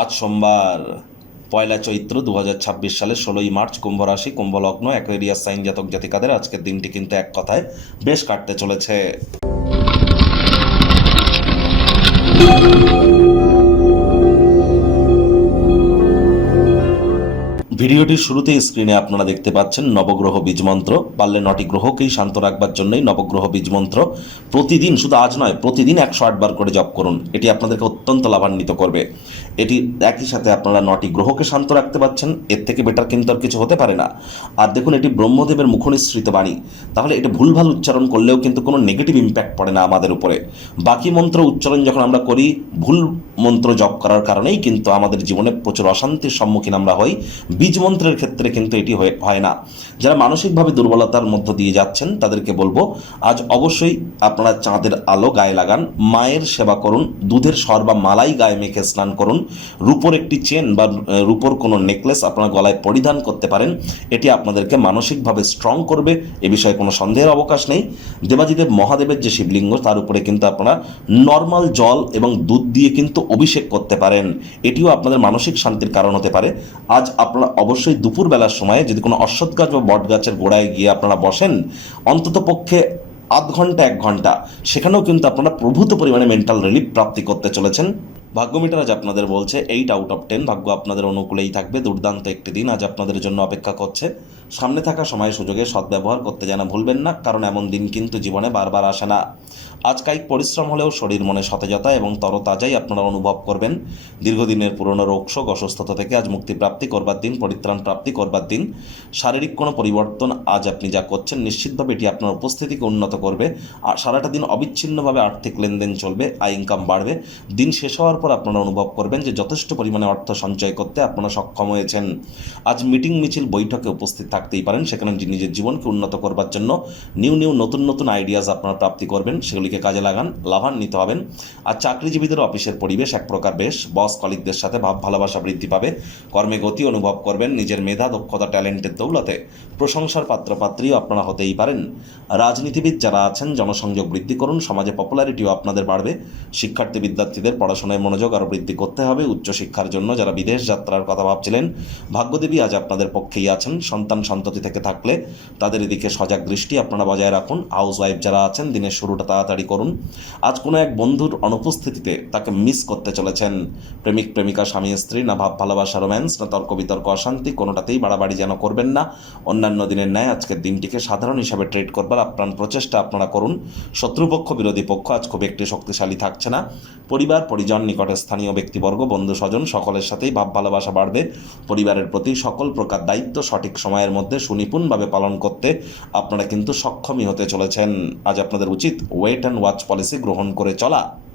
আজ সোমবার পয়লা চৈত্র 2026 সালের 16ই মার্চ, কুম্ভ রাশি, কুম্ভ লগ্ন, অ্যাকোয়ারিয়াস সাইন জাতক জাতিকাদের আজকের দিনটি কিন্তু এক কথায় বেশ কাটতে চলেছে। ভিডিওটির শুরুতেই স্ক্রিনে আপনারা দেখতে পাচ্ছেন নবগ্রহ বীজমন্ত্র। পারলে 9টি গ্রহকেই শান্ত রাখবার জন্যই নবগ্রহ বীজমন্ত্র প্রতিদিন, শুধু আজ নয়, প্রতিদিন 108 বার করে জপ করুন। এটি আপনাদেরকে অত্যন্ত লাভান্বিত করবে। এটি একই সাথে আপনারা 9টি গ্রহকে শান্ত রাখতে পারছেন, এর থেকে বেটার কিন্তু আর কিছু হতে পারে না। আর দেখুন, এটি ব্রহ্মদেবের মুখনিসৃত বাণী, তাহলে এটা ভুলভাল উচ্চারণ করলেও কিন্তু কোনো নেগেটিভ ইম্প্যাক্ট পড়ে না আমাদের উপরে। বাকি মন্ত্র উচ্চারণ যখন আমরা করি, ভুল মন্ত্র জপ করার কারণেই কিন্তু আমাদের জীবনে প্রচুর অশান্তির সম্মুখীন আমরা হই। বীজ মন্ত্রের ক্ষেত্রে কিন্তু এটি হয় না। যারা মানসিকভাবে দুর্বলতার মধ্য দিয়ে যাচ্ছেন তাদেরকে বলবো, আজ অবশ্যই আপনারা চাঁদের আলো গায়ে লাগান, মায়ের সেবা করুন, দুধের সর বা মালাই গায়ে মেখে স্নান করুন, রূপোর একটি চেন বা রূপোর কোনো নেকলেস আপনারা গলায় পরিধান করতে পারেন। এটি আপনাদেরকে মানসিকভাবে স্ট্রং করবে, এ বিষয়ে কোনো সন্দেহের অবকাশ নেই। দেবাজিদেব মহাদেবের যে শিবলিঙ্গ, তার উপরে কিন্তু আপনারা নর্মাল জল এবং দুধ দিয়ে কিন্তু অভিষেক করতে পারেন। এটিও আপনাদের মানসিক শান্তির কারণ হতে পারে। আজ আপনারা অবশ্যই দুপুরবেলার সময়ে যদি কোনো অশ্বত্থ গাছ বা বট গাছের গোড়ায় গিয়ে আপনারা বসেন, অন্তত পক্ষে আধ ঘন্টা 1 ঘন্টা, সেখানেও কিন্তু আপনারা প্রভূত পরিমাণে মেন্টাল রিলিফ প্রাপ্তি করতে চলেছেন। ভাগ্যমিটার আজ আপনাদের বলছে 8/10, ভাগ্য আপনাদের অনুকূলেই থাকবে। দুর্দান্ত একটি দিন আজ আপনাদের জন্য অপেক্ষা করছে। সামনে থাকা সময় সুযোগে সদ্ব্যবহার করতে যেন ভুলবেন না, কারণ এমন দিন কিন্তু জীবনে বারবার আসে না। আজ কায়িক পরিশ্রম হলেও শরীর মনে সতেজতা এবং তরতাজাই আপনারা অনুভব করবেন। দীর্ঘদিনের পুরনো রোগশোক, অসুস্থতা থেকে আজ মুক্তি প্রাপ্তি করবার দিন, পরিত্রাণ প্রাপ্তি করবার দিন। শারীরিক কোনো পরিবর্তন আজ আপনি যা করছেন, নিশ্চিতভাবে এটি আপনার উপস্থিতিকে উন্নত করবে। আর সারাটা দিন অবিচ্ছিন্নভাবে আর্থিক লেনদেন চলবে, আয় ইনকাম বাড়বে। দিন শেষ হওয়ার পর আপনারা অনুভব করবেন যে যথেষ্ট পরিমাণে অর্থ সঞ্চয় করতে আপনারা সক্ষম হয়েছেন। আজ মিটিং, মিছিল, বৈঠকে উপস্থিত থাকতেই পারেন, সেখানে নিজের জীবনকে উন্নত করবার জন্য নতুন আইডিয়াস আপনারা প্রাপ্তি করবেন, সেগুলিকে কাজে লাগান, লাভান্বিত হবেন। আর চাকরিজীবীদের অফিসের পরিবেশ এক প্রকার বেশ, বস কলিগদের সাথে ভাব ভালোবাসা বৃদ্ধি পাবে, কর্মে গতি অনুভব করবেন, নিজের মেধা, দক্ষতা, ট্যালেন্টের দৌলতে প্রশংসার পাত্রপাত্রীও আপনারা হতেই পারেন। রাজনীতিবিদ যারা আছেন, জনসংযোগ বৃদ্ধি করুন, সমাজে পপুলারিটিও আপনাদের বাড়বে। শিক্ষার্থী বিদ্যার্থীদের পড়াশোনায় মনোযোগ আরও বৃদ্ধি করতে হবে। উচ্চশিক্ষার জন্য যারা বিদেশ যাত্রার কথা ভাবছিলেন, ভাগ্যদেবী আজ আপনাদের পক্ষেই আছেন। সন্তান সন্ততি থেকে থাকলে তাদের এদিকে সজাগ দৃষ্টি আপনারা বজায় রাখুন। হাউস ওয়াইফ যারা আছেন, দিনের শুরুটা তাড়াতাড়ি করুন। আজ কোনো এক বন্ধুর অনুপস্থিতিতে তাকে মিস করতে চলেছেন। প্রেমিক প্রেমিকা, স্বামী স্ত্রী, না ভাব ভালোবাসা রোম্যান্স, না তর্ক বিতর্ক অশান্তি, কোনোটাতেই বাড়াবাড়ি যেন করবেন না। অন্যান্য দিনের ন্যায় আজকের দিনটিকে সাধারণ হিসাবে ট্রিট করবার আপ্রাণ প্রচেষ্টা আপনারা করুন। শত্রুপক্ষ, বিরোধী পক্ষ আজ খুব একটি শক্তিশালী থাকছে না। পরিবার, পরিজন, নিকটে স্থানীয় ব্যক্তিবর্গ, বন্ধু স্বজন, সকলের সাথেই ভাব ভালোবাসা বাড়বে। পরিবারের প্রতি সকল প্রকার দায়িত্ব সঠিক সময়ের মধ্যে সুনিপুণভাবে পালন করতে আপনারা কিন্তু সক্ষমই হতে চলেছেন। আজ আপনাদের উচিত ওয়েট অ্যান্ড ওয়াচ পলিসি গ্রহণ করে চলা।